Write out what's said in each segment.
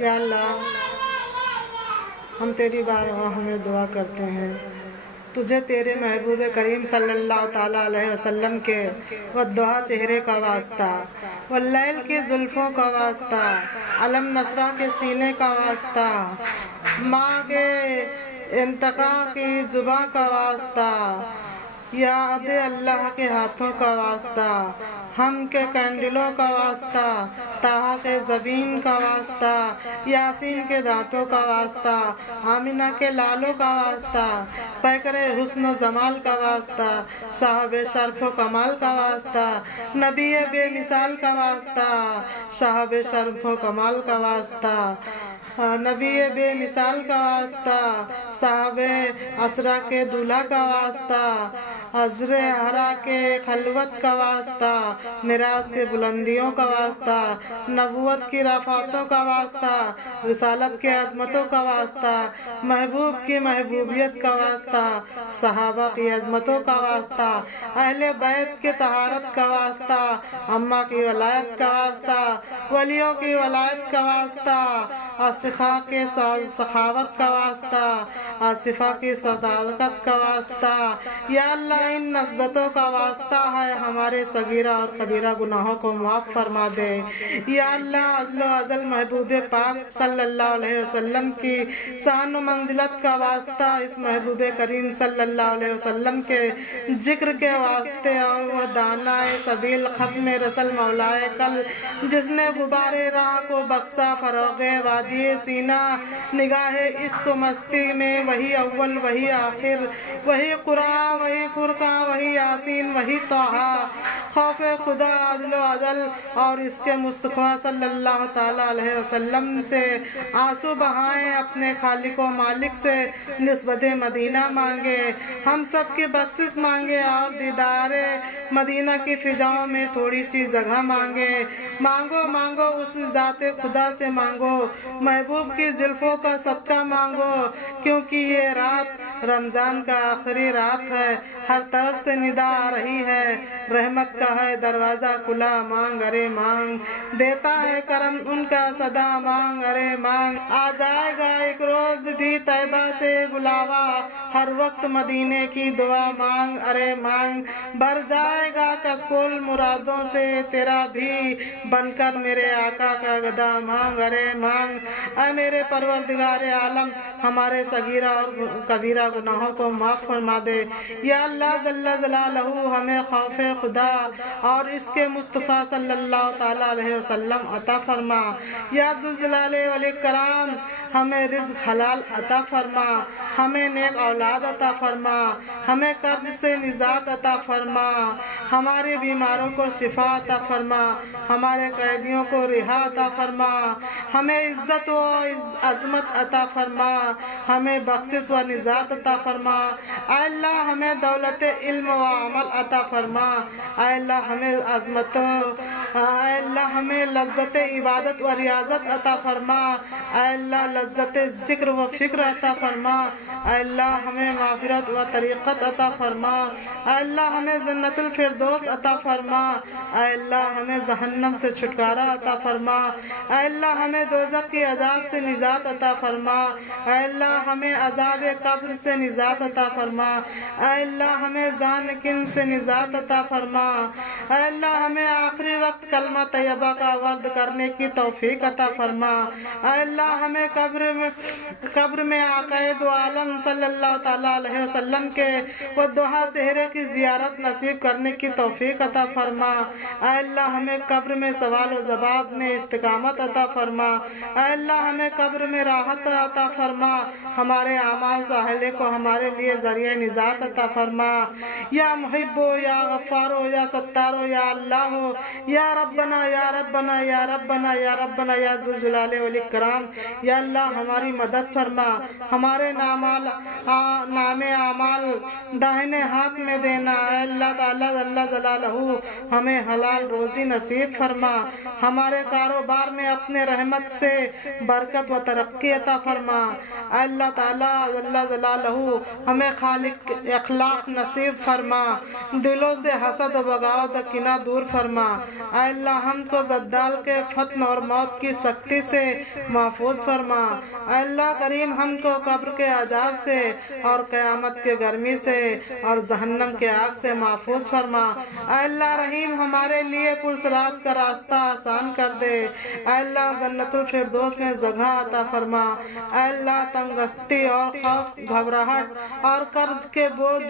یا اللہ ہم تیری بارگاہ میں دعا کرتے ہیں، تجھے تیرے محبوب کریم صلی اللہ تعالیٰ علیہ وسلم کے والضحیٰ چہرے کا واسطہ، واللیل کی زلفوں کا واسطہ، علم نصرہ کے سینے کا واسطہ، ماں کے انتقا کی زباں کا واسطہ، یاد اللہ کے ہاتھوں کا واسطہ، ہم کے کینڈلوں کا واسطہ، طٰہٰ کے زبین کا واسطہ، یاسین کے دانتوں کا واسطہ، آمنہ کے لالوں کا واسطہ، پیکر حسن و جمال کا واسطہ، صاحب شرف و کمال کا واسطہ، نبی بے مثال کا واسطہ، صاحب شرف و کمال کا واسطہ، نبی بے مثال کا واسطہ، صاحب اسرا کے دولہا کا واسطہ، عذر حرا کے خلوت کا واسطہ، معراج کے بلندیوں کا واسطہ، نبوت کی رفعتوں کا واسطہ، رسالت کے عظمتوں کا واسطہ، محبوب کی محبوبیت کا واسطہ، صحابہ کی عظمتوں کا واسطہ، اہل بیت کے طہارت کا واسطہ، اماں کی ولایت کا واسطہ، ولیوں کی ولایت کا واسطہ، آصفہ کے سخاوت کا واسطہ، آصفہ کی صداقت کا واسطہ، یا اللہ ان نسبتوں کا واسطہ ہے، ہمارے صغیرہ اور کبیرہ گناہوں کو معاف فرما دے، یا اللہ ازل و ازل محبوب پاک صلی اللہ علیہ وسلم کی شان و منزلت کا واسطہ، اس محبوب کریم صلی اللہ علیہ وسلم کے ذکر کے واسطے، اور وہ دانائے سبیل ختم رسل مولائے کل، جس نے غبار راہ کو بخشا فروغ وادی سینہ، نگاہ عشق و مستی میں وہی اول وہی آخر، وہی قرآن وہی فرقان وہی یاسین وہی طٰہٰ، خوف خدا عدل و عدل اور اس کے مصطفیٰ صلی اللہ تعالیٰ علیہ وسلم سے آنسو بہائیں، اپنے خالق و مالک سے نسبت مدینہ مانگے، ہم سب کی بخشش مانگے، اور دیدار مدینہ کی فضاؤں میں تھوڑی سی جگہ مانگے، مانگو مانگو اس ذات خدا سے مانگو، محبوب کی زلفوں کا صدقہ مانگو، کیونکہ یہ رات رمضان کا آخری رات ہے، ہر طرف سے ندا آ رہی ہے، رحمت کا ہے دروازہ کھلا، مانگ ارے مانگ، دیتا ہے کرم ان کا صدا، مانگ ارے مانگ، آ جائے گا ایک روز بھی طیبہ سے بلاوا، ہر وقت مدینے کی دعا، مانگ ارے مانگ، بھر جائے گا کشف المرادوں سے تیرا بھی بن کر میرے آقا کا گدا، مانگ ارے مانگ، اے میرے پروردگار عالم ہمارے صغیرہ اور کبیرہ گناہوں کو معاف فرما دے، یا اللہ جل جلالہ ہمیں خوف خدا اور اس کے مصطفیٰ صلی اللہ تعالیٰ علیہ وسلم عطا فرما، یا ذوالجلال والاکرام ہمیں رزق حلال عطا فرما، ہمیں نیک اولاد عطا فرما، ہمیں قرض سے نجات عطا فرما، ہمارے بیماروں کو شفا عطا فرما، ہمارے قیدیوں کو رہا عطا فرما، ہمیں عزت و عظمت عطا فرما، ہمیں بخشش و نجات عطا فرما، اے اللہ ہمیں دولت علم و عمل عطا فرما، اے اللہ ہمیں عظمت، اے اللہ ہمیں لذت عبادت و ریاضت عطا فرما، اے اللہ لذت ذکر و فکر عطا فرما، اے اللہ ہمیں مغفرت و طریقت عطا فرما، اے اللہ ہمیں جنت الفردوس عطا فرما، اے اللہ ہمیں جہنم سے چھٹکارا عطا فرما، اے اللہ ہمیں دوزخ کی عذاب سے نجات عطا فرما، اے اللہ ہمیں عذاب قبر سے نجات عطا فرما، اے اللہ ہمیں ذانکن سے نجات عطا فرما، اے اللہ ہمیں آخری وقت کلمہ طیبہ کا ورد کرنے کی توفیق عطا فرما، اے اللہ ہمیں قبر میں آقا دو عالم صلی اللہ تعالیٰ علیہ وسلم کے والضحیٰ چہرے کی زیارت نصیب کرنے کی توفیق عطا فرما، اے اللہ ہمیں قبر میں سوال و جواب میں استقامت عطا فرما، اے اللہ ہمیں قبر میں راحت عطا فرما، ہمارے اعمال صالحہ کو ہمارے لیے ذریعہ نجات عطا فرما، یا محب ہو یا غفار ہو یا ستار ہو یا اللہ ہو، یا ربنا یا ربنا یا ربنا یا ربنا یا ذوالجلال والاکرام، یا اللہ ہماری مدد فرما، ہمارے اعمال नाम अमाल दाहिने हाथ में देना। अल्लाह ताला जल्ला जलालहू हमें हलाल रोजी नसीब फरमा। हमारे कारोबार में अपने रहमत से बरकत व तरक्की अता फरमा। अल्लाह ताला जल्ला जलालहू हमें खालिक अखलाक नसीब फरमा। दिलों से हसद व बगावत किना दूर फरमा। अल्लाह हमको जद्दाल के फत्न और मौत की सख्ती से महफूज फरमा। अल्लाह करीम हमको कब्र के अजाब से और क़यामत के गर्मी से और जहन्नम के आग से महफूज फरमा। अल्लाह रहीम हमारे लिए पुरसरात का रास्ता आसान कर दे। अल्लाह जन्नतुल फिरदौस में जगह अता फरमा। अल्लाह तंगस्ती और खौफ घबराहट और कर्ज के बोझ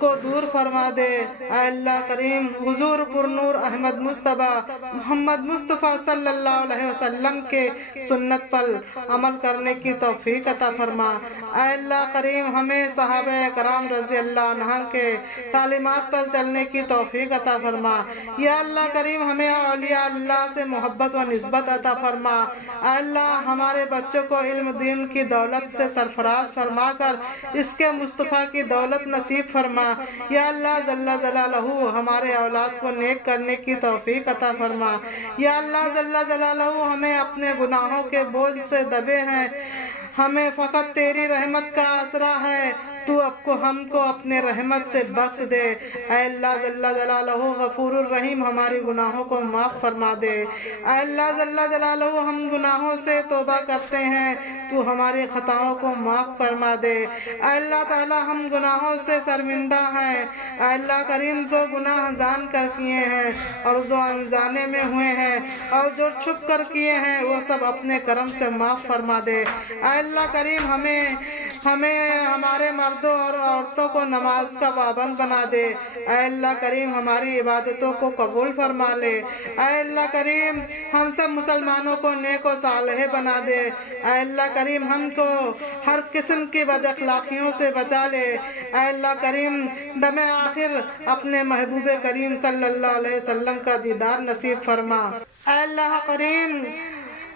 को दूर फरमा दे। अल्लाह करीम हुजूर पुरनूर अहमद मुस्तफा मोहम्मद मुस्तफा सल्लल्लाहु अलैहि वसल्लम के सुन्नत पर अमल करने की तौफीक अता फरमा। अल्लाह करीम हमें सहाबे कराम रज़ी अल्लाह अन्हुम के तालीमात पर चलने की तौफीक अता फरमा। या अल्लाह करीम हमें औलिया अल्लाह से मोहब्बत व निस्बत अता फरमा। अल्लाह हमारे बच्चों को इल्म दीन की दौलत से सरफराज फरमा कर इसके मुस्तफ़ा की दौलत नसीब फरमा। या अल्लाह जल्ला जलालहू हमारे औलाद को नेक करने की तौफीक अता फरमा। या अल्लाह जल्ला जलालहू हमें अपने गुनाहों के बोझ से दबे हैं, हमें फ़कत तेरी रहमत का आसरा है। तू आपको हमको अपने रहमत से बख्श दे। अल्लाह जल्ला जलालहू गफूरुर रहीम हमारी गुनाहों को माफ़ फरमा दे। अल्लाह जल्ला जलालहू हम गुनाहों से तौबा करते हैं, तू हमारी खताओं को माफ़ फरमा दे। अल्लाह ताला हम गुनाहों से शर्मिंदा हैं। अल्लाह करीम जो गुनाह जान कर किए हैं और जो अनजाने में हुए हैं और जो छुप कर किए हैं वो सब अपने करम से माफ़ फरमा दे। अल्लाह करीम हमें हमारे मर्दों और औरतों को नमाज का पाबंद बना दे। अल्लाह करीम हमारी इबादतों को कबूल फरमा ले। अल्लाह करीम हम सब मुसलमानों को नेक और सालेह बना दे। अल्लाह करीम हमको हर किस्म की बदअखलाकियों से बचा ले। अल्लाह करीम दमे आखिर अपने महबूब करीम सल्लल्लाहु अलैहि वसल्लम का दीदार नसीब फरमा। अल्लाह करीम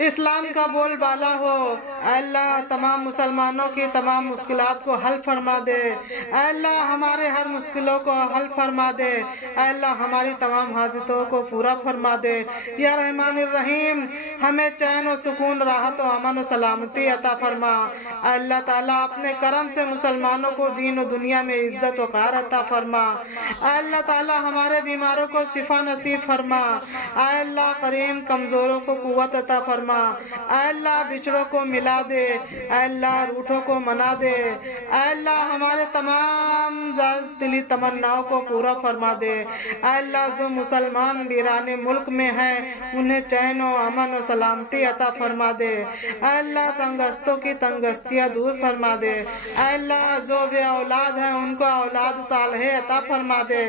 इस्लाम का बोल बाला हो। अल्लाह तमाम मुसलमानों की तमाम मुश्किलात को हल फरमा दे। अल्लाह हमारे हर मुश्किलों को हल फरमा दे। अल्लाह हमारी तमाम हाजतों को पूरा फरमा दे। या रहमान रहीम हमें चैन और सुकून, राहत और अमन और सलामती अता फरमा। अल्लाह ताला अपने करम से मुसलमानों को दीन और दुनिया में इज्जत वक़ार अता फरमा। अल्लाह ताला हमारे बीमारों को शिफा नसीब फरमा। अल्लाह करीम कमज़ोरों को कुव्वत अता फरमा। अल्लाह बिछड़ों को मिला दे। अल्लाह रूठों को मना दे। अल्लाह हमारे तमाम दिली तमन्नाओं को पूरा फरमा दे। अल्लाह जो मुसलमान वीराने मुल्क में हैं उन्हें चैन और अमन और सलामती अता फरमा दे। अल्लाह तंगस्तों की तंगस्तियाँ दूर फरमा दे। अल्लाह जो बे औलाद हैं उनको औलाद सालेह अता फरमा दे।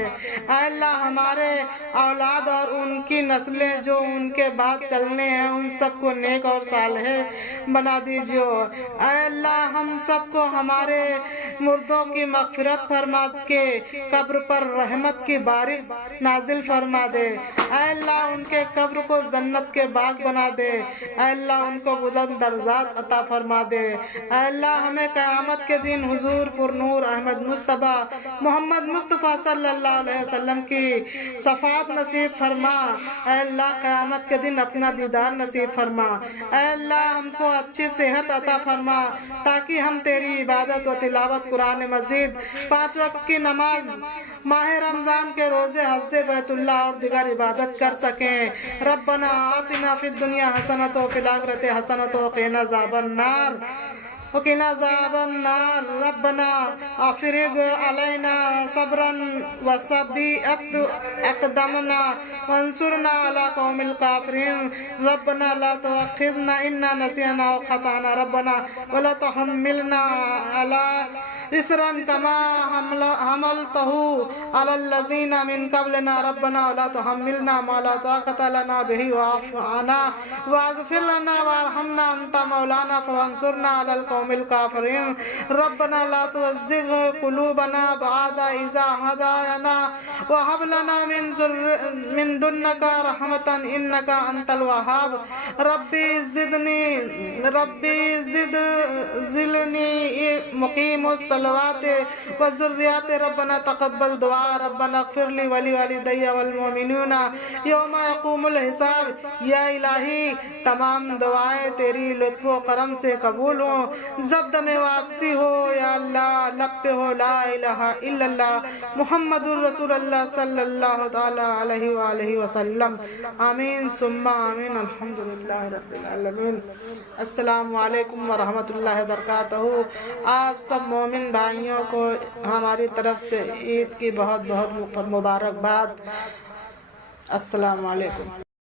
अल्लाह हमारे औलाद और उनकी नस्लें जो उनके बाद चलने हैं उन सबको नेक और सालेह बना दीजिए। अल्लाह हम सबको हमारे मुर्दों की मग़फ़िरत फरमा के कब्र पर रहमत की बारिश नाजिल फरमा दे। अल्लाह उनके कब्र को जन्नत के बाग बना दे। अल्लाह उनको बुलंद दर्जात अता फरमा दे। अल्लाह हमें क़यामत के दिन हुजूर पुरनूर अहमद मुस्तफा मोहम्मद मुस्तफा सल्लल्लाहु अलैहि वसल्लम की सफ़ात नसीब फरमा। अल्लाह क़यामत के दिन अपना दीदार नसीब फरमा। अल्लाह हमको अच्छी सेहत अता फरमा ताकि हम तेरी इबादत व तिलावत कुरान मजीद, 5 वक्त की नमाज, माह रमज़ान के रोज़े, हज बैतुल्लाह और दिगर इबादत कर सकें। रब्बना आतिना फिद दुनिया हसनत व फिल आखिरति हसनत व क़िना अज़ाबन नार। रब्बना अफ़रिग़ अलैना सब्रन व सब्बित अक़दमना वंसुरना अला क़ौमिल काफ़िरीन। रब्बना ला तुअख़्ख़िज़ना इन्ना नसीना व ख़ताना। रब्बना वला तुहम्मिलना अला इसरन कमा हमलतहु अलल लज़ीना मिन क़ब्लिना। रब्बना वला तुहम्मिलना मा ला ताक़त लना बिही वाअफ़ु अन्ना वाग़फ़िर लना वरहमना अंता मौलाना फवंसुरना अलल القوم الكافرين ربنا لا تزغ قلوبنا بعد إذ هديتنا وهب لنا من لدنك رحمة إنك أنت الوهاب ربي زدني مقيم الصلوات والذريات ربنا تقبل دعاء ربنا اغفر لي ولوالدي والمؤمنين یوم یقوم الحساب. یا الہی تمام دعائیں تیری لطف و کرم سے قبول ہوں. زبد میں واپسی ہو یا اللہ, لب پہ ہو لا الہ الا اللہ محمد الرسول اللہ صلی اللہ تعالی علیہ وآلہ وسلم. آمین ثم آمین. الحمدللہ رب العالمین. السلام علیکم ورحمۃ اللہ وبرکاتہ. آپ سب مومن بھائیوں کو ہماری طرف سے عید کی بہت بہت مبارکباد. السلام علیکم.